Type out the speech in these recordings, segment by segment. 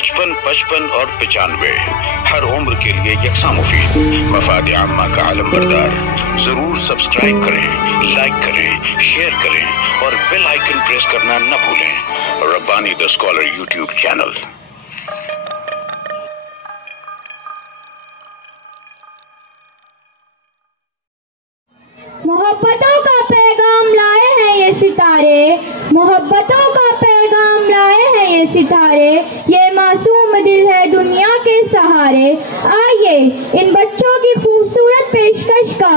55, 55 और 95 हर उम्र के लिए यकसा मुफीद। मफाद आम्मा का आलम बरदार। जरूर सब्सक्राइब करें, लाइक करें, शेयर करें और बेल आइकन प्रेस करना न भूलें। Rabbani the scholar YouTube channel. मोहब्बतों का पैगाम लाए हैं ये सितारे, मोहब्बतों का पैगाम लाए हैं ये सितारे, ये मासूम दिल है दुनिया के सहारे। आइए इन बच्चों की खूबसूरत पेशकश का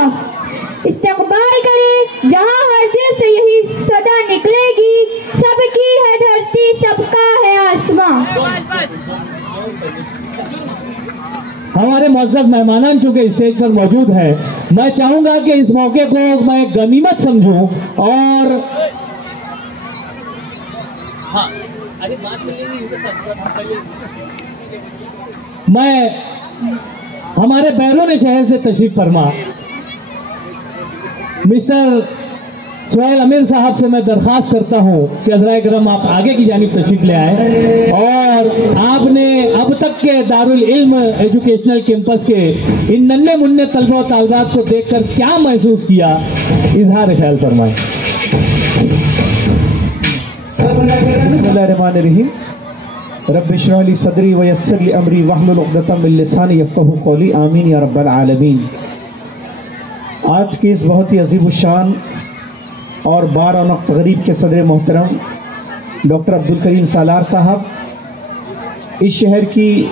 इस्तकबाल करें, जहां हर दिल से यही सदा निकलेगी, सबकी है धरती सबका है आसमां। हमारे मुअज़्ज़ज़ मेहमान चूंकि स्टेज पर मौजूद है, मैं चाहूंगा कि इस मौके को मैं गनीमत समझूं और मैं हमारे बैरून शहर से तशरीफ फरमा मिस्टर सुहेल अमीर साहब से मैं दरख्वास्त करता हूं कि हज़रात किराम आप आगे की जानिब तशरीफ ले आए और आपने अब तक के दारुल इल्म एजुकेशनल कैंपस के इन नन्हे मुन्ने तलबा और तालिबात को देखकर क्या महसूस किया, इजहार ख्याल फरमाएं। बिस्मिल्लाहिर्रहमानिर्रहीम। रब्बि इश्रह ली सदरी व यस्सिर ली अमरी वहलुल उक़दतम मिन लिसानी यफ़क़हू क़ौली। आमीन या रब्बल आलमीन। आज की इस बहुत ही अजीब शान और बारौनक़ तक़रीब के सदर मोहतरम डॉक्टर अब्दुल करीम सालार साहब, इस शहर की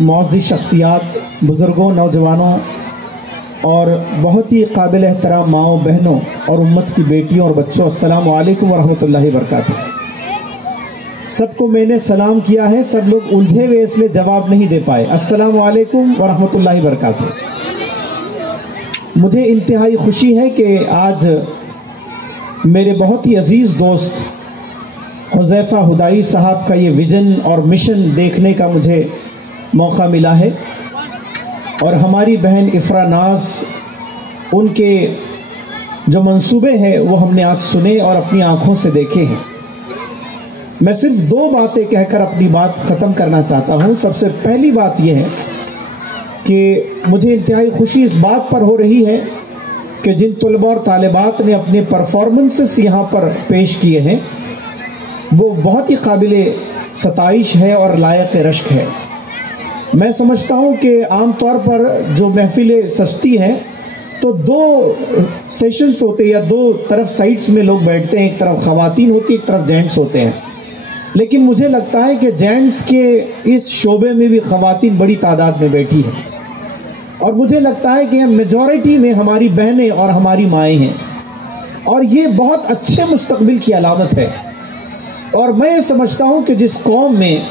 मुअज़्ज़िज़ शख्सियात, बुज़ुर्गों, नौजवानों और बहुत ही काबिल एहतराम माओ बहनों और उम्मत की बेटियों और बच्चों, अस्सलामु अलैकुम वरहमतुल्लाहि वबरकातुहू। सबको मैंने सलाम किया है, सब लोग उलझे हुए इसलिए जवाब नहीं दे पाए। अस्सलामु अलैकुम वरहमतुल्लाहि वबरकातुहू। मुझे इंतहाई खुशी है कि आज मेरे बहुत ही अजीज़ दोस्त हुज़ैफ़ा हुदाई साहब का ये विज़न और मिशन देखने का मुझे मौका मिला है और हमारी बहन इफ़रा नाज़, उनके जो मंसूबे हैं वो हमने आज सुने और अपनी आँखों से देखे हैं। मैं सिर्फ दो बातें कहकर अपनी बात ख़त्म करना चाहता हूँ। सबसे पहली बात यह है कि मुझे इंतहाई खुशी इस बात पर हो रही है कि जिन तलबा और तालिबात ने अपने परफॉर्मेंसेस यहाँ पर पेश किए हैं वो बहुत ही काबिले सताइश है और लायक रश्क है। मैं समझता हूँ कि आम तौर पर जो महफिलें सजती हैं तो दो सेशंस होते हैं या दो तरफ साइड्स में लोग बैठते हैं, एक तरफ ख़वातीन होती है, एक तरफ जेंट्स होते हैं। लेकिन मुझे लगता है कि जेंट्स के इस शोबे में भी ख़वातीन बड़ी तादाद में बैठी है और मुझे लगता है कि मेजॉरिटी में हमारी बहनें और हमारी माएँ हैं और ये बहुत अच्छे मुस्तकबिल की अलामत है। और मैं ये समझता हूँ कि जिस कौम में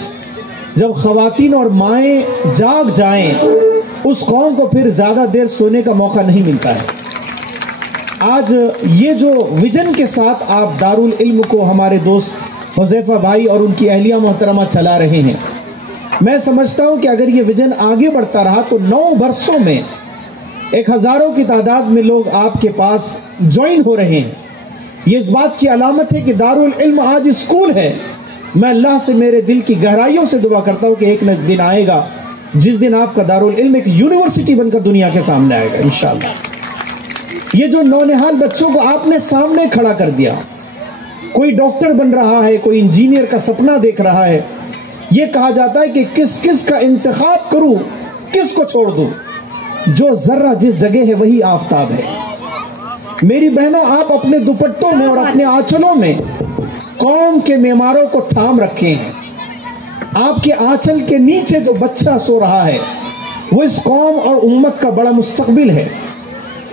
जब ख़वातीन और माएँ जाग जाएं, उस कौम को फिर ज़्यादा देर सोने का मौका नहीं मिलता है। आज ये जो विजन के साथ आप दारुल इल्म को हमारे दोस्त हुज़ैफ़ा भाई और उनकी अहलिया मोहतरमा चला रहे हैं, मैं समझता हूं कि अगर ये विजन आगे बढ़ता रहा तो 9 वर्षों में 1000 की तादाद में लोग आपके पास ज्वाइन हो रहे हैं। ये इस बात की अलामत है कि दारुल इल्म आज स्कूल है। मैं अल्लाह से मेरे दिल की गहराइयों से दुआ करता हूं कि एक दिन आएगा जिस दिन आपका दारुल इल्म एक यूनिवर्सिटी बनकर दुनिया के सामने आएगा इंशाअल्लाह। ये जो नौनिहाल बच्चों को आपने सामने खड़ा कर दिया, कोई डॉक्टर बन रहा है, कोई इंजीनियर का सपना देख रहा है, ये कहा जाता है कि किस किस का इंतखाब करूं, किस को छोड़ दूं, जो जर्रा जिस जगह है वही आफताब है। मेरी बहनों, आप अपने दुपट्टों में और अपने आंचलों में कौम के मेमारों को थाम रखे हैं। आपके आंचल के नीचे जो बच्चा सो रहा है वो इस कौम और उम्मत का बड़ा मुस्तकबिल है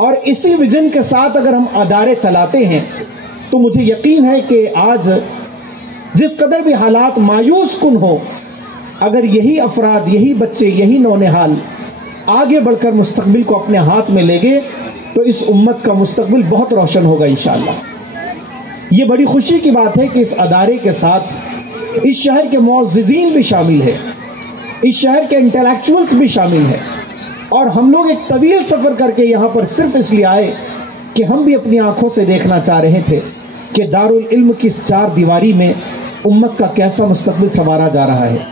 और इसी विजन के साथ अगर हम अदारे चलाते हैं तो मुझे यकीन है कि आज जिस कदर भी हालात मायूस कुन हो, अगर यही अफराद, यही बच्चे, यही नौनिहाल आगे बढ़कर मुस्तकबिल को अपने हाथ में लेंगे तो इस उम्मत का मुस्तकबिल बहुत रोशन होगा इंशाअल्लाह। ये बड़ी खुशी की बात है कि इस अदारे के साथ इस शहर के मुअज़्ज़िज़ीन भी शामिल है, इस शहर के इंटेलेक्चुअल्स भी शामिल है और हम लोग एक तवील सफ़र करके यहाँ पर सिर्फ इसलिए आए कि हम भी अपनी आंखों से देखना चाह रहे थे कि दारुल इल्म की इस 4 दीवारी में उम्मत का कैसा मुस्तकबिल संवारा जा रहा है।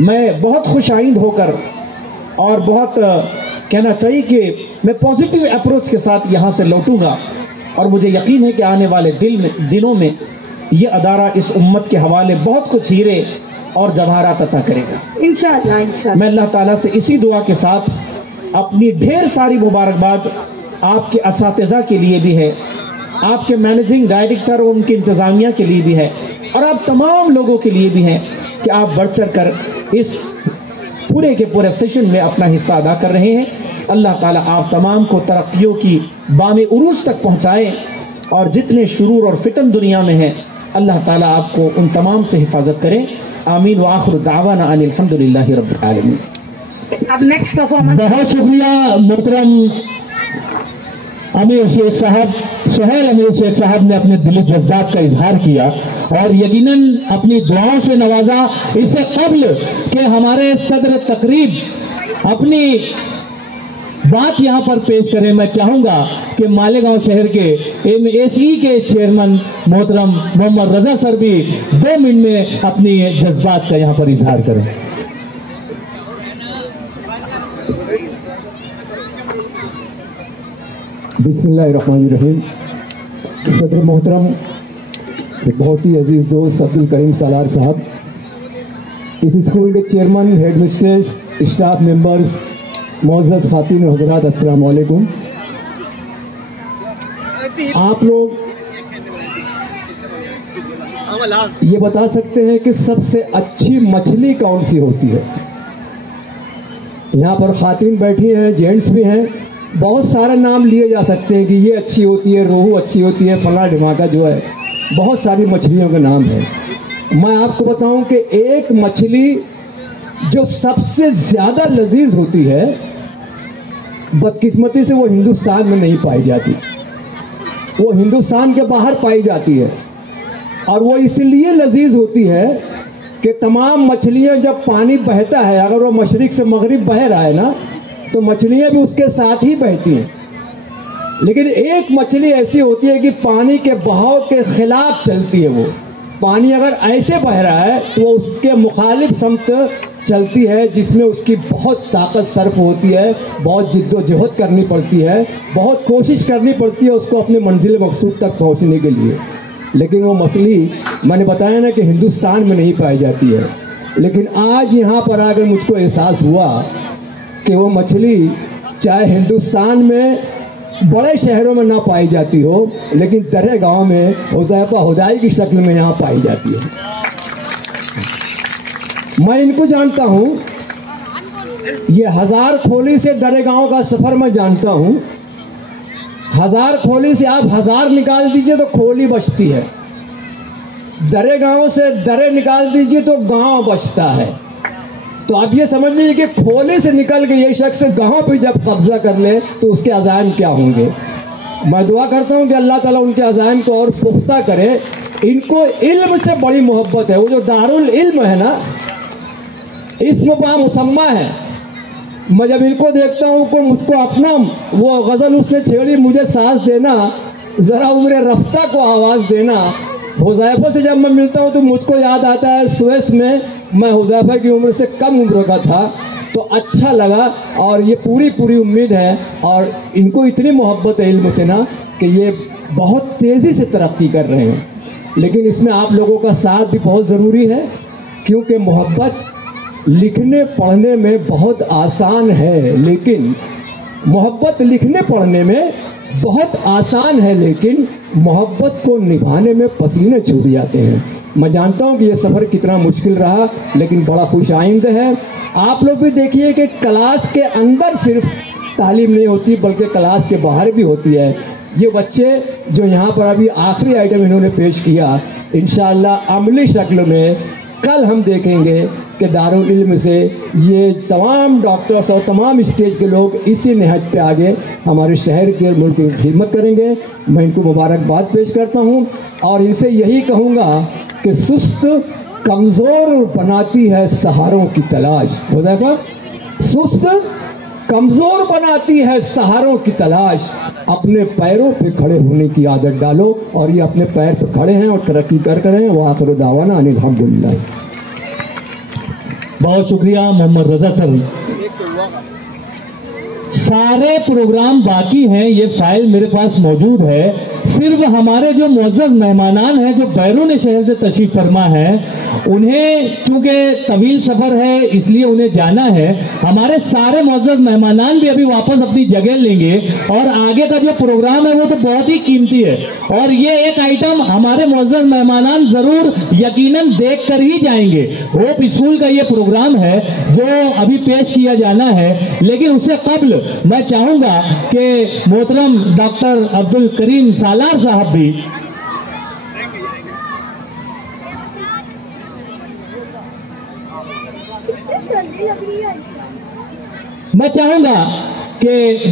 मैं बहुत खुशाइंद होकर और बहुत कहना चाहिए कि मैं पॉजिटिव अप्रोच के साथ यहाँ से लौटूंगा, और मुझे यकीन है कि आने वाले दिनों में ये अदारा इस उम्मत के हवाले बहुत कुछ हीरे और जवाहरात अता करेगा इंशाअल्लाह। मैं अल्लाह ताला से इसी दुआ के साथ अपनी ढेर सारी मुबारकबाद आपके असातिज़ा के लिए भी है, आपके मैनेजिंग डायरेक्टर और उनकी इंतज़ामिया के लिए भी है, और आप तमाम लोगों के लिए भी है कि आप बढ़ चढ़ कर इस पूरे के पूरे सेशन में अपना हिस्सा अदा कर रहे हैं। अल्लाह ताला आप तमाम को तरक्कियों की बामे उरूज तक पहुँचाए, और जितने शुरूर और फितन दुनिया में है अल्लाह ताला आपको उन तमाम से हिफाजत करे। आमीन व आखिर दावाना अनिल हम्दुलिल्लाहि रब्बिल आलमीन। अब नेक्स्ट परफॉर्मेंस। बहुत शुक्रिया मोहतरम अमीर शेख साहब, सुहेल अमीर शेख साहब ने अपने दिली जज्बात का इजहार किया और यकीनन अपनी दुआओं से नवाजा। इससे कबल के हमारे सदर तकरीब अपनी बात यहाँ पर पेश करें, मैं चाहूँगा कि मालेगांव शहर के MSE के चेयरमैन मोहतरम मोहम्मद रजा सर भी 2 मिनट में अपनी जज्बात का यहाँ पर इजहार करें। बिस्मिल्लाहिर्रहमानिर्रहीम। सदर मोहतरम, एक बहुत ही अजीज दोस्त अब्दुल करीम सालार साहब, इस स्कूल के chairman, headmistress, staff members, मोअज़्ज़ज़ ख़ातीन और हज़रात, अस्सलामु अलैकुम। आप लोग ये बता सकते हैं कि सबसे अच्छी मछली कौन सी होती है? यहाँ पर ख़ातीन बैठी हैं, जेंट्स भी हैं, बहुत सारे नाम लिए जा सकते हैं कि ये अच्छी होती है, रोहू अच्छी होती है, फला ढिमाका जो है, बहुत सारी मछलियों के नाम है। मैं आपको बताऊं कि एक मछली जो सबसे ज़्यादा लजीज होती है, बदकिस्मती से वो हिंदुस्तान में नहीं पाई जाती, वो हिंदुस्तान के बाहर पाई जाती है। और वो इसलिए लजीज होती है कि तमाम मछलियाँ जब पानी बहता है, अगर वो मशरिक से मगरिब बह रहा है ना, तो मछलियाँ भी उसके साथ ही बहती हैं। लेकिन एक मछली ऐसी होती है कि पानी के बहाव के खिलाफ चलती है। वो पानी अगर ऐसे बह रहा है तो वो उसके मुखालिफ समत चलती है, जिसमें उसकी बहुत ताकत सर्फ होती है, बहुत जिद्दोजहद करनी पड़ती है, बहुत कोशिश करनी पड़ती है उसको अपने मंजिल मकसूद तक पहुंचने के लिए। लेकिन वो मछली मैंने बताया ना कि हिंदुस्तान में नहीं पाई जाती है। लेकिन आज यहाँ पर आकर मुझको एहसास हुआ कि वो मछली चाहे हिंदुस्तान में बड़े शहरों में ना पाई जाती हो, लेकिन दरे गांव में हुज़ैफा हुदाई की शक्ल में यहाँ पाई जाती है। मैं इनको जानता हूँ, ये हजार खोली से दरे गांव का सफर मैं जानता हूँ। हजार खोली से आप हजार निकाल दीजिए तो खोली बचती है, दरे गांव से दरे निकाल दीजिए तो गांव बचता है। तो आप ये समझ लीजिए कि खोली से निकल के ये शख्स गांव पे जब कब्जा कर ले तो उसके अज़ाइम क्या होंगे। मैं दुआ करता हूँ कि अल्लाह ताला उनके अज़ाइम को और पुख्ता करे। इनको इल्म से बड़ी मोहब्बत है। वो जो दारुल इल्म है ना, इसमें बड़ा मुसम्मा है। मैं जब इनको देखता हूँ को मुझको अपना वो गज़ल उसने छेड़ी, मुझे सांस देना ज़रा उम्र रफ्ता को आवाज़ देना। हुज़ैफा से जब मैं मिलता हूँ तो मुझको याद आता है सुएस में मैं हुज़ैफा की उम्र से कम उम्र का था, तो अच्छा लगा। और ये पूरी उम्मीद है, और इनको इतनी मोहब्बत है इल्म से ना कि ये बहुत तेज़ी से तरक्की कर रहे हैं। लेकिन इसमें आप लोगों का साथ भी बहुत ज़रूरी है, क्योंकि मोहब्बत लिखने पढ़ने में बहुत आसान है, लेकिन मोहब्बत लिखने पढ़ने में बहुत आसान है, लेकिन मोहब्बत को निभाने में पसीने छूट जाते हैं। मैं जानता हूँ कि ये सफ़र कितना मुश्किल रहा, लेकिन बड़ा खुशाइंद है। आप लोग भी देखिए कि क्लास के अंदर सिर्फ तालीम नहीं होती, बल्कि क्लास के बाहर भी होती है। ये बच्चे जो यहाँ पर अभी आखिरी आइटम इन्होंने पेश किया, इंशाअल्लाह अमली शक्ल में कल हम देखेंगे कि दारुल इल्म से ये तमाम डॉक्टर्स और तमाम स्टेज के लोग इसी नहज पे आगे हमारे शहर के मुल्क की खिदमत करेंगे। मैं इनको मुबारकबाद पेश करता हूँ और इनसे यही कहूँगा कि सुस्त कमज़ोर बनाती है सहारों की तलाश। हुज़ैफा, सुस्त कमज़ोर बनाती है सहारों की तलाश। अपने पैरों पे खड़े होने की आदत डालो, और ये अपने पैर पे खड़े हैं और तरक्की कर रहे हैं। वो आखिर दावाना अनिल हम्दुलिल्लाह। बहुत शुक्रिया मोहम्मद रजा सर। सारे प्रोग्राम बाकी हैं, ये फाइल मेरे पास मौजूद है। सिर्फ हमारे जो मुअज़्ज़ज़ मेहमानान हैं जो बैरून शहर से तशरीफ फरमा है, उन्हें चूंकि तवील सफर है इसलिए उन्हें जाना है। हमारे सारे मुअज़्ज़ज़ मेहमानान भी अभी वापस अपनी जगह लेंगे और आगे का जो प्रोग्राम है वो तो बहुत ही कीमती है और ये एक आइटम हमारे मुअज़्ज़ज़ मेहमानान जरूर यकीनन देख कर ही जाएंगे। होप स्कूल का ये प्रोग्राम है जो अभी पेश किया जाना है, लेकिन उससे कबल मैं चाहूंगा कि मोहतरम डॉक्टर अब्दुल करीम सालार साहब भी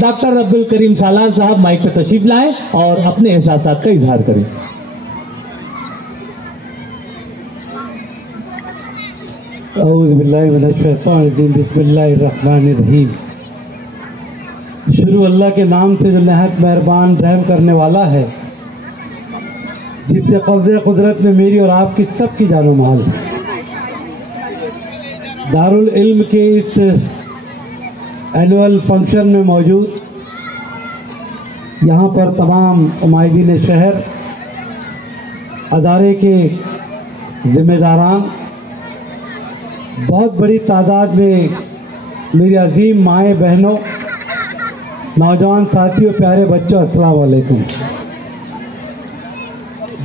डॉक्टर अब्दुल करीम सालार साहब माइक पर तशरीफ लाएं और अपने एहसासात का इजहार करें। औज़ु बिल्लाहि मिनश शैतानिर रजीम, बिस्मिल्लाहिर रहमानिर रहीम। शुरू अल्लाह के नाम से जो नहायत मेहरबान रहम करने वाला है, जिससे कब्ज़े कुदरत में मेरी और आपकी सबकी जानो माल है। दारुल इल्म के इस एनुअल फंक्शन में मौजूद यहाँ पर तमाम उमायदीन शहर, अदारे के ज़िम्मेदारान, बहुत बड़ी तादाद में मेरी अजीम माएँ बहनों, नौजवान साथियों, प्यारे बच्चों, अस्सलाम वालेकुम।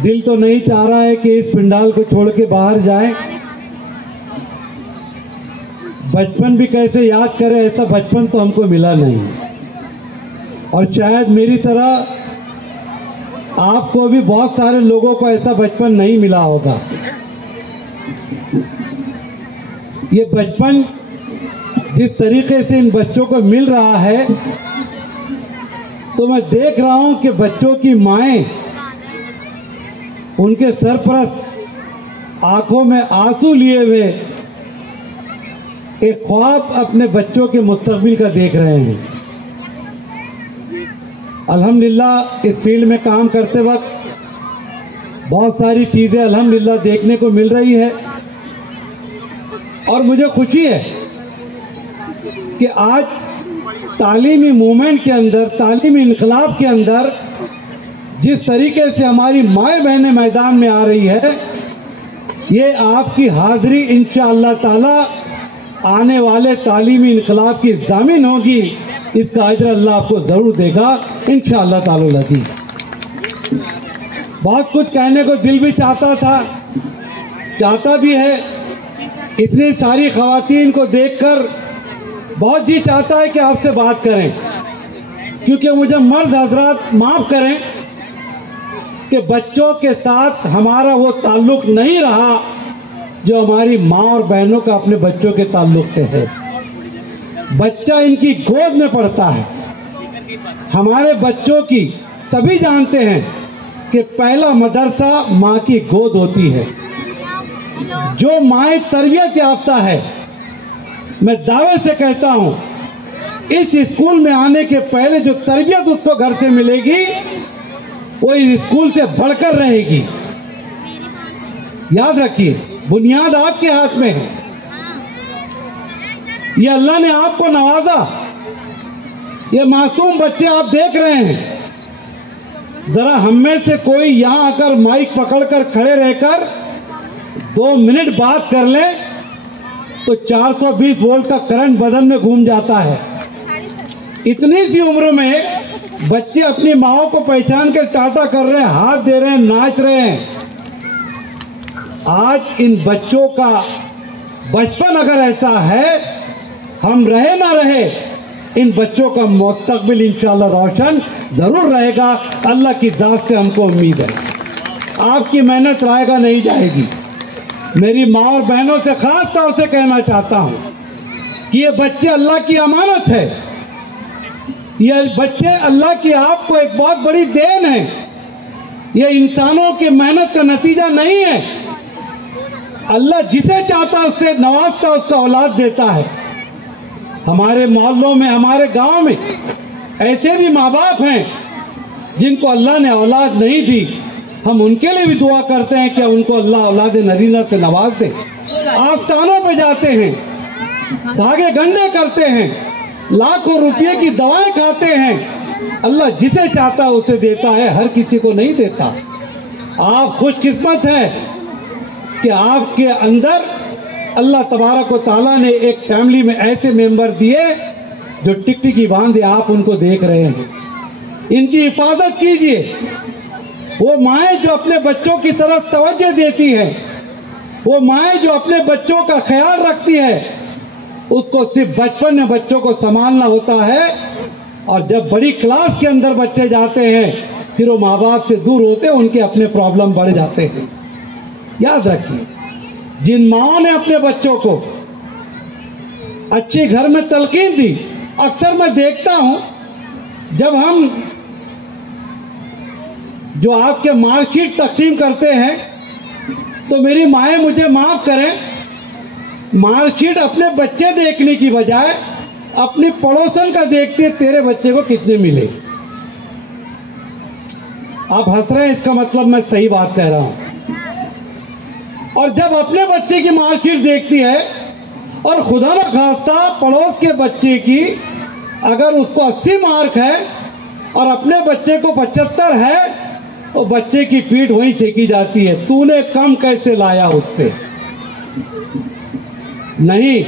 दिल तो नहीं चाह रहा है कि इस पंडाल को छोड़ के बाहर जाएं। बचपन भी कैसे याद करें, ऐसा बचपन तो हमको मिला नहीं और शायद मेरी तरह आपको भी बहुत सारे लोगों को ऐसा बचपन नहीं मिला होगा। ये बचपन जिस तरीके से इन बच्चों को मिल रहा है, तो मैं देख रहा हूं कि बच्चों की माएँ, उनके सरपरस्त आंखों में आंसू लिए हुए एक ख्वाब अपने बच्चों के मुस्तकबिल का देख रहे हैं। अल्हम्दुलिल्लाह इस फील्ड में काम करते वक्त बहुत सारी चीज़ें अल्हम्दुलिल्लाह देखने को मिल रही है और मुझे खुशी है कि आज तालीमी मूवमेंट के अंदर, तालीमी इनकलाब के अंदर जिस तरीके से हमारी माएँ बहनें मैदान में आ रही है, ये आपकी हाज़िरी इंशाअल्लाह ताला आने वाले तालीमी इनकलाब की ज़ामिन होगी। इसका अजर अल्लाह आपको ज़रूर देगा इंशाअल्लाह ताला। बहुत कुछ कहने को दिल भी चाहता भी है। इतनी सारी ख़वातीन को देखकर बहुत जी चाहता है कि आपसे बात करें, क्योंकि मुझे मर्द हजरात माफ़ करें कि बच्चों के साथ हमारा वो ताल्लुक़ नहीं रहा जो हमारी माँ और बहनों का अपने बच्चों के ताल्लुक़ से है। बच्चा इनकी गोद में पड़ता है। हमारे बच्चों की सभी जानते हैं कि पहला मदरसा माँ की गोद होती है। जो माएँ तरबियत याफ्ता है, मैं दावे से कहता हूँ, इस स्कूल में आने के पहले जो तरबियत उसको घर से मिलेगी वो इस स्कूल से बढ़कर रहेगी। याद रखिए, बुनियाद आपके हाथ में है। ये अल्लाह ने आपको नवाजा। ये मासूम बच्चे आप देख रहे हैं। जरा हम में से कोई यहां आकर माइक पकड़कर खड़े रहकर 2 मिनट बात कर ले तो 420 वोल्ट का करंट बदन में घूम जाता है। इतनी सी उम्र में बच्चे अपनी माओ को पहचान कर टाटा कर रहे हैं, हाथ दे रहे हैं, नाच रहे हैं। आज इन बच्चों का बचपन अगर ऐसा है, हम रहे ना रहे, इन बच्चों का मुस्तकबिल इंशाअल्लाह रोशन जरूर रहेगा। अल्लाह की जात से हमको उम्मीद है। आपकी मेहनत रायगा नहीं जाएगी। मेरी माँ और बहनों से खास तौर से कहना चाहता हूँ कि ये बच्चे अल्लाह की अमानत है। ये बच्चे अल्लाह की आपको एक बहुत बड़ी देन है। ये इंसानों की मेहनत का नतीजा नहीं है। अल्लाह जिसे चाहता है उससे नवाजता, उसका औलाद देता है। हमारे मोहल्लों में, हमारे गांव में ऐसे भी माँ बाप हैं जिनको अल्लाह ने औलाद नहीं दी। हम उनके लिए भी दुआ करते हैं कि उनको अल्लाह औलाद नरीना से नवाज दे। आस्थानों पे जाते हैं, धागे गंडे करते हैं, लाखों रुपए की दवाएं खाते हैं। अल्लाह जिसे चाहता है उसे देता है, हर किसी को नहीं देता। आप खुशकिस्मत है कि आपके अंदर अल्लाह तबारक व तआला ने एक फैमिली में ऐसे मेंबर दिए जो टिकटिकी बांधे आप उनको देख रहे हैं। इनकी हिफाजत कीजिए। वो माएँ जो अपने बच्चों की तरफ तवज्जो देती है, वो माएँ जो अपने बच्चों का ख्याल रखती है, उसको सिर्फ बचपन में बच्चों को संभालना होता है, और जब बड़ी क्लास के अंदर बच्चे जाते हैं फिर वो माँ बाप से दूर होते हैं, उनके अपने प्रॉब्लम बढ़ जाते हैं। याद रखिए, जिन माओ ने अपने बच्चों को अच्छे घर में तलकीन दी, अक्सर मैं देखता हूं जब हम जो आपके मार्कशीट तकसीम करते हैं तो मेरी माएँ मुझे माफ करें, मार्कशीट अपने बच्चे देखने की बजाय अपनी पड़ोसन का देखते तेरे बच्चे को कितने मिले। आप हंस रहे हैं, इसका मतलब मैं सही बात कह रहा हूं। और जब अपने बच्चे की मार्कशीट देखती है और खुदा न खास्ता पड़ोस के बच्चे की अगर उसको 80 मार्क है और अपने बच्चे को 75 है, तो बच्चे की पीठ वहीं सेकी जाती है, तूने कम कैसे लाया उससे। नहीं,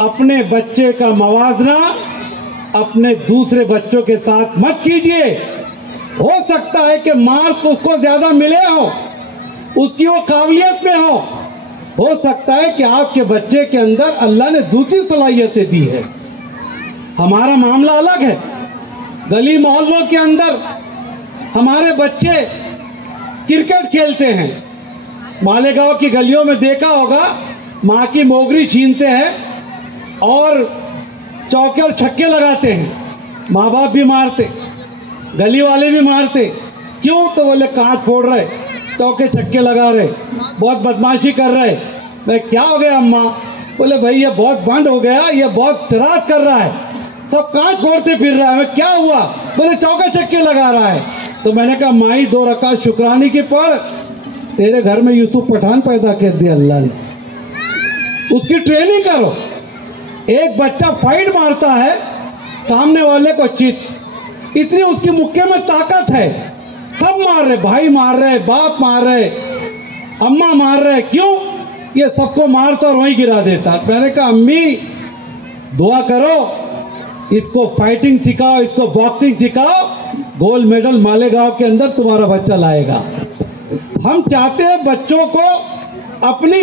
अपने बच्चे का मवाजना अपने दूसरे बच्चों के साथ मत कीजिए। हो सकता है कि मार्क उसको ज्यादा मिले हो, उसकी वो काबिलियत में हो सकता है कि आपके बच्चे के अंदर अल्लाह ने दूसरी सलाहियतें दी है। हमारा मामला अलग है। गली मोहल्लों के अंदर हमारे बच्चे क्रिकेट खेलते हैं। मालेगांव की गलियों में देखा होगा, माँ की मोगरी छीनते हैं और चौके और छक्के लगाते हैं। माँ बाप भी मारते, गली वाले भी मारते। क्यों? तो बोले कांच फोड़ रहे, चौके छक्के लगा रहे, बहुत बदमाशी कर रहे। मैं क्या हो गया अम्मा? बोले भाई ये बहुत बंद हो गया, ये बहुत शरारत कर रहा है, सब कांच फोड़ते फिर रहा है। मैं क्या हुआ? बोले चौके छक्के लगा रहा है। तो मैंने कहा माई 2 रकात शुक्रानी की पढ़, तेरे घर में यूसुफ पठान पैदा कर दिया अल्लाह ने, उसकी ट्रेनिंग करो। एक बच्चा फाइट मारता है सामने वाले को चित, इतनी उसकी मुक्के में ताकत है, सब मार रहे, भाई मार रहे, बाप मार रहे, अम्मा मार रहे। क्यों? ये सबको मारता और वहीं गिरा देता। मैंने कहा अम्मी दुआ करो, इसको फाइटिंग सिखाओ, इसको बॉक्सिंग सिखाओ, गोल्ड मेडल मालेगांव के अंदर तुम्हारा बच्चा लाएगा। हम चाहते हैं बच्चों को अपनी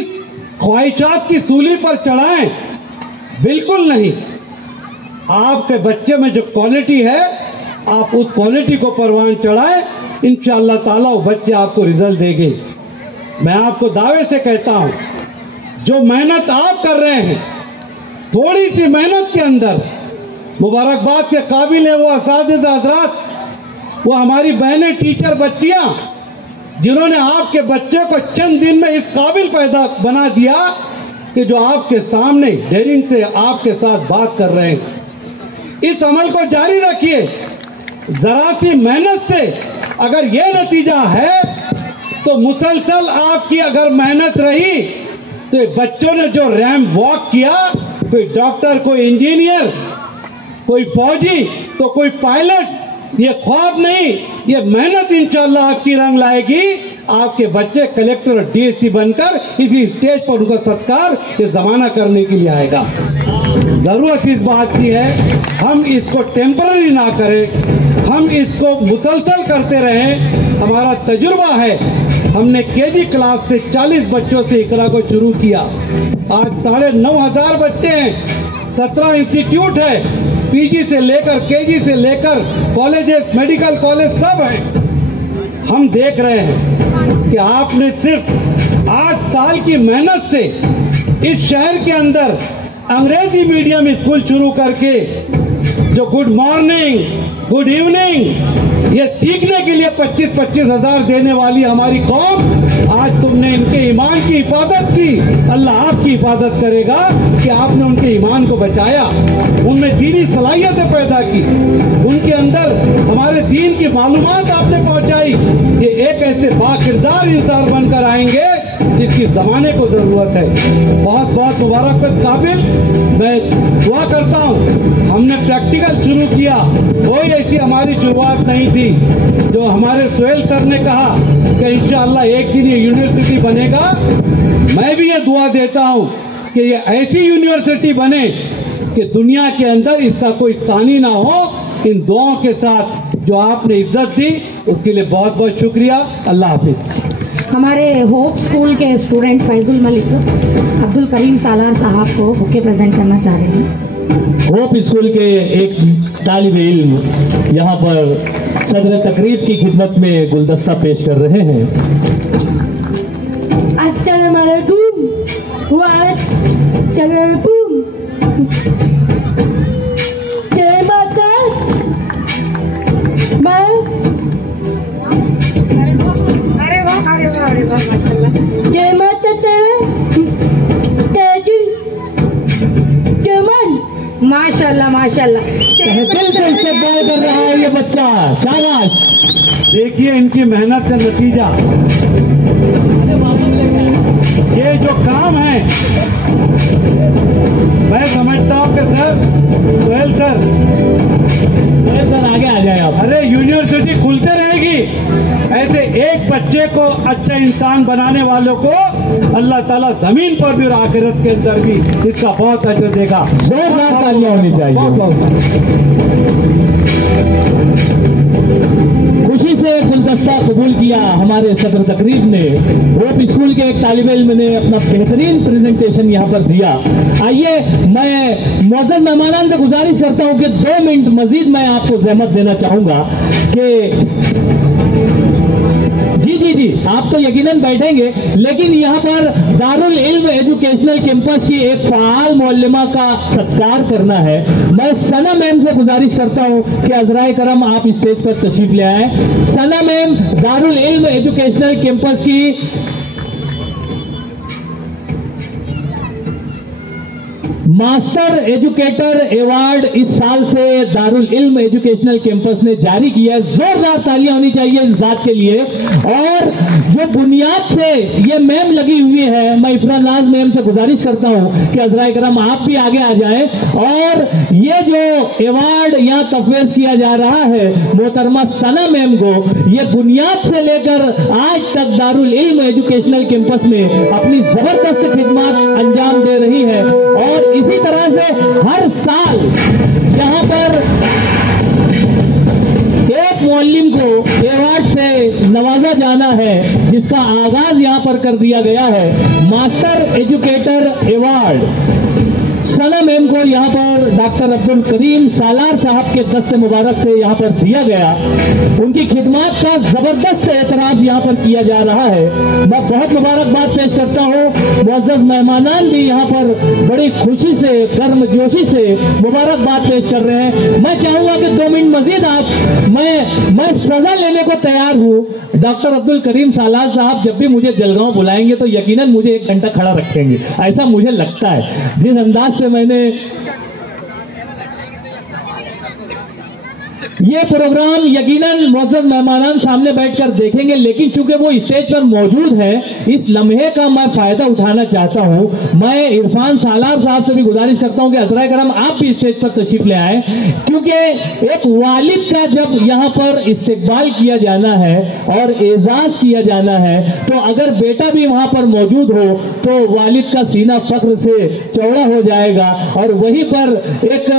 ख्वाहिशात की सूली पर चढ़ाएं, बिल्कुल नहीं। आपके बच्चे में जो क्वालिटी है आप उस क्वालिटी को परवान चढ़ाएं, इंशाअल्लाह ताला वो बच्चे आपको रिजल्ट देंगे। मैं आपको दावे से कहता हूं, जो मेहनत आप कर रहे हैं, थोड़ी सी मेहनत के अंदर मुबारकबाद के काबिल है वो असातिज़ा हज़रात, वो हमारी बहनें, टीचर, बच्चियां, जिन्होंने आपके बच्चे को चंद दिन में इस काबिल पैदा बना दिया कि जो आपके सामने डेयरिंग से आपके साथ बात कर रहे हैं। इस अमल को जारी रखिए। जरा सी मेहनत से अगर ये नतीजा है तो मुसलसल आपकी अगर मेहनत रही तो बच्चों ने जो रैंप वॉक किया, कोई डॉक्टर, कोई इंजीनियर, कोई फौजी तो कोई पायलट, ये ख्वाब नहीं, ये मेहनत इंशाअल्लाह आपकी रंग लाएगी। आपके बच्चे कलेक्टर और डीएसपी बनकर इसी स्टेज पर उनका सत्कार ये जमाना करने के लिए आएगा। जरूरत इस बात की है हम इसको टेम्पररी ना करें, हम इसको मुसलसल करते रहें। हमारा तजुर्बा है, हमने केजी क्लास से 40 बच्चों से इकरा को शुरू किया, आज 9,500 बच्चे हैं, 17 इंस्टीट्यूट है, पीजी से लेकर केजी से लेकर कॉलेजेस, मेडिकल कॉलेज सब है। हम देख रहे हैं कि आपने सिर्फ 8 साल की मेहनत से इस शहर के अंदर अंग्रेजी मीडियम स्कूल शुरू करके जो गुड मॉर्निंग, गुड इवनिंग ये सीखने के लिए 25-25 हजार देने वाली हमारी कौम, आज तुमने इनके ईमान की हिफाजत की। अल्लाह आपकी हिफाजत करेगा कि आपने उनके ईमान को बचाया, उनमें दीनी सलाहियतें पैदा की, उनके अंदर हमारे दीन की मालूमात आपने पहुंचाई। ये एक ऐसे बाकिरदार इंसान बनकर आएंगे जिसकी ज़माने को ज़रूरत है। बहुत बहुत मुबारकबाद काबिल। मैं दुआ करता हूँ, हमने प्रैक्टिकल शुरू किया, कोई ऐसी हमारी शुरुआत नहीं थी। जो हमारे सोहेल सर ने कहा कि इंशाअल्लाह एक दिन ये यूनिवर्सिटी बनेगा, मैं भी ये दुआ देता हूँ कि ये ऐसी यूनिवर्सिटी बने कि दुनिया के अंदर इसका कोई सानी ना हो। इन दुआओं के साथ जो आपने इज्जत दी उसके लिए बहुत बहुत शुक्रिया। अल्लाह हाफिज। हमारे होप स्कूल के स्टूडेंट फैजुल मलिक अब्दुल करीम सालार साहब को बुके प्रेजेंट करना चाह रहे हैं। होप स्कूल के एक तालिब इल्म यहाँ पर सदर तकरीब की खिदमत में गुलदस्ता पेश कर रहे हैं। अस्सलाम वालेकुम जय माता। मैं अरे वाह अरे वाह अरे वाह माशाल्लाह। जय माता तेरी जमन। माशाल्लाह माशाल्लाह। दिल से इस्तेमाल कर रहा है ये बच्चा, शाबाश। देखिए इनकी मेहनत का नतीजा, ये जो काम है, मैं समझता हूँ कि सर सोहेल सर आगे आ जाए आप। अरे यूनिवर्सिटी खुलते रहेगी, ऐसे एक बच्चे को अच्छा इंसान बनाने वालों को अल्लाह ताला जमीन पर भी और आखिरत के अंदर भी इसका बहुत अजर देगा। जोरदार तालियां होनी चाहिए। खुशी से गुलदस्ता कबूल किया हमारे सदर तकरीब ने। होप स्कूल के एक तालिब इल्म ने अपना बेहतरीन प्रेजेंटेशन यहाँ पर दिया। आइए मैं मुअज़्ज़ज़ मेहमानान से गुजारिश करता हूँ कि 2 मिनट मजीद मैं आपको ज़हमत देना चाहूँगा कि जी आप तो यकीनन बैठेंगे, लेकिन यहाँ पर दारुल इल्म एजुकेशनल कैंपस की एक फ़ाल मुअल्लिमा का सत्कार करना है। मैं सना मैम से गुजारिश करता हूँ कि अज़राए करम आप स्टेज पर तशरीफ ले आए। सना मैम दारुल इल्म एजुकेशनल कैंपस की मास्टर एजुकेटर अवार्ड इस साल से दारुल इल्म एजुकेशनल कैंपस ने जारी किया है। जोरदार तालियां होनी चाहिए इस बात के लिए। और जो बुनियाद से ये मैम लगी हुई है, मैं इफरा नाज मैम से गुजारिश करता हूं कि अज़राए करम आप भी आगे आ जाएं। और ये जो अवार्ड यहाँ तफवीज़ किया जा रहा है मोहतरमा सना मैम को, ये बुनियाद से लेकर आज तक दारुल इल्म एजुकेशनल कैंपस में अपनी जबरदस्त खिदमत अंजाम दे रही है। और इसी तरह से हर साल यहाँ पर एक मुअल्लिम को अवार्ड से नवाजा जाना है, जिसका आगाज यहाँ पर कर दिया गया है। मास्टर एजुकेटर अवार्ड सना मैम को यहाँ पर डॉक्टर अब्दुल करीम सालार साहब के दस्ते मुबारक से यहाँ पर दिया गया। उनकी खिदमत का जबरदस्त एहतराम यहाँ पर किया जा रहा है। मैं बहुत मुबारकबाद पेश करता हूँ। मुअज़्ज़ज़ मेहमानान भी यहाँ पर बड़ी खुशी से गर्मजोशी से मुबारकबाद पेश कर रहे हैं। मैं चाहूँगा कि 2 मिनट मजीद आप मैं सजा लेने को तैयार हूँ। डॉक्टर अब्दुल करीम सालार साहब जब भी मुझे जलगांव बुलाएंगे तो यकीनन मुझे 1 घंटा खड़ा रखेंगे, ऐसा मुझे लगता है। जिस अंदाज से मैंने ये प्रोग्राम यकीनन मुअज़्ज़ज़ मेहमानान सामने बैठकर देखेंगे, लेकिन चूंकि वो स्टेज पर मौजूद है, इस लम्हे का मैं फायदा उठाना चाहता हूं। मैं इरफान सालार साहब से भी गुजारिश करता हूं कि अज़राए करम आप भी स्टेज पर तशरीफ ले आए, क्योंकि एक वालिद का जब यहाँ पर इस्तकबाल किया जाना है और एजाज किया जाना है, तो अगर बेटा भी वहां पर मौजूद हो तो वालिद का सीना फख्र से चौड़ा हो जाएगा। और वहीं पर एक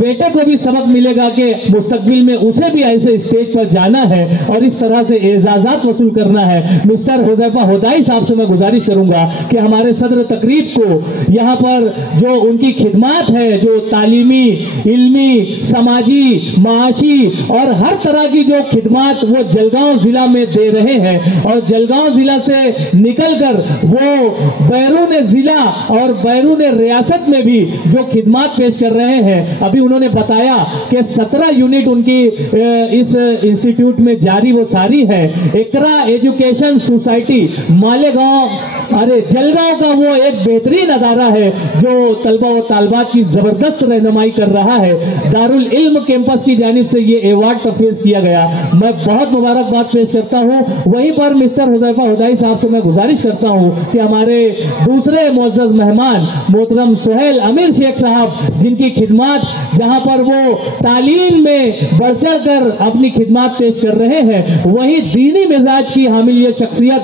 बेटे को भी सबक मिलेगा कि मुस्तकबिल में उसे भी ऐसे स्टेज पर जाना है और इस तरह से एजाज़ात वसूल करना है। मिस्टर हुज़ैफा हुदाई साहब से मैं गुजारिश करूंगा कि हमारे सदर तकरीब को यहाँ पर जो उनकी खिदमत है, जो तालीमी, इल्मी, समाजी, माशी और हर तरह की जो खिदमत वो जलगांव जिला में दे रहे हैं, और जलगांव जिला से निकलकर वो बैरून जिला और बैरून रियासत में भी जो खिदमत पेश कर रहे हैं। अभी उन्होंने बताया कि 17 यूनिट उनके उनकी इस इंस्टीट्यूट में जारी वो सारी है। इकरा एजुकेशन सोसाइटी मालेगांव, अरे जलगांव का वो एक बेहतरीन अदारा है जो तलबा व तालबात की जबरदस्त रहनुमाई कर रहा है। दारुल इल्म कैंपस की जानिब से ये अवार्ड पेश किया गया, मैं बहुत मुबारकबाद पेश करता हूँ। वहीं पर मिस्टर हुज़ैफा हुदाई साहब से मैं गुजारिश करता हूँ कि हमारे दूसरे मुअज़्ज़ज़ मेहमान मोहतरम सुहेल अमीर शेख साहब, जिनकी खिदमत जहाँ पर वो तालीम में बढ़ चढ़ कर अपनी खिदमत पेश कर रहे हैं, वहीं दीनी मिजाज की हामिल ये शख्सियत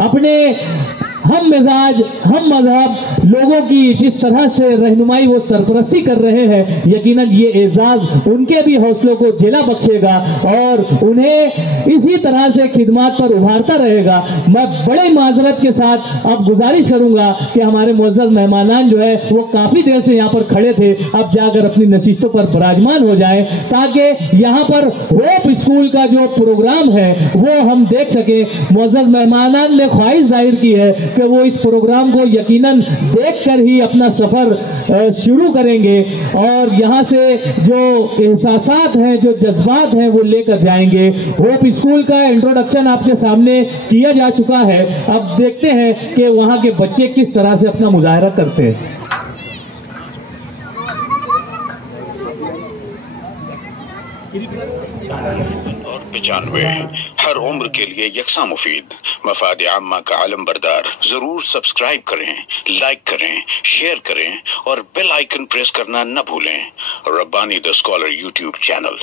अपने हम मिजाज हम मजहब लोगों की जिस तरह से रहनुमाई वो सरपरस्ती कर रहे हैं, यकीनन ये एजाज उनके भी हौसलों को जिला बख्शेगा और उन्हें इसी तरह से खिदमत पर उभारता रहेगा। मैं बड़े माजरत के साथ अब गुजारिश करूंगा कि हमारे मुअज़्ज़ज़ मेहमानान जो है वो काफी देर से यहाँ पर खड़े थे, अब जाकर अपनी नशिस्तों पर विराजमान हो जाए ताकि यहाँ पर होप स्कूल का जो प्रोग्राम है वो हम देख सके। मुअज़्ज़ज़ मेहमानान ने ख्वाहिश जाहिर की है कि वो इस प्रोग्राम को यकीनन देखकर ही अपना सफर शुरू करेंगे और यहाँ से जो एहसासात हैं, जो जज्बात हैं वो लेकर जाएंगे। होप स्कूल का इंट्रोडक्शन आपके सामने किया जा चुका है, अब देखते हैं कि वहाँ के बच्चे किस तरह से अपना मुजाहरा करते हैं। और 95 हर उम्र के लिए यकसा मुफीद मफाद आम्मा का आलम बरदार। जरूर सब्सक्राइब करें, लाइक करें, शेयर करें और बेल आइकन प्रेस करना न भूलें। Rabbani the scholar YouTube channel.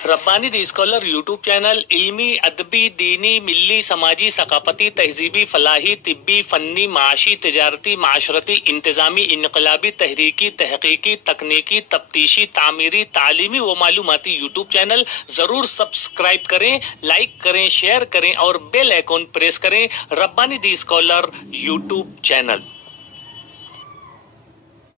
Rabbani the scholar YouTube channel इल्मी, अदबी, दीनी, मिल्ली, समाजी, सकाफती, तहजीबी, फलाही, तिब्बी, फन्नी, माशी, तिजारती, माशरती, इंतजामी, इनकलाबी, तहरीकी, तहकीकी, तकनीकी, तफ्तीशी, तामीरी, तालीमी व मालूमाती यूट्यूब चैनल जरूर सब्सक्राइब करें, लाइक करें, शेयर करें और बेल आइकॉन प्रेस करें। Rabbani the scholar YouTube channel.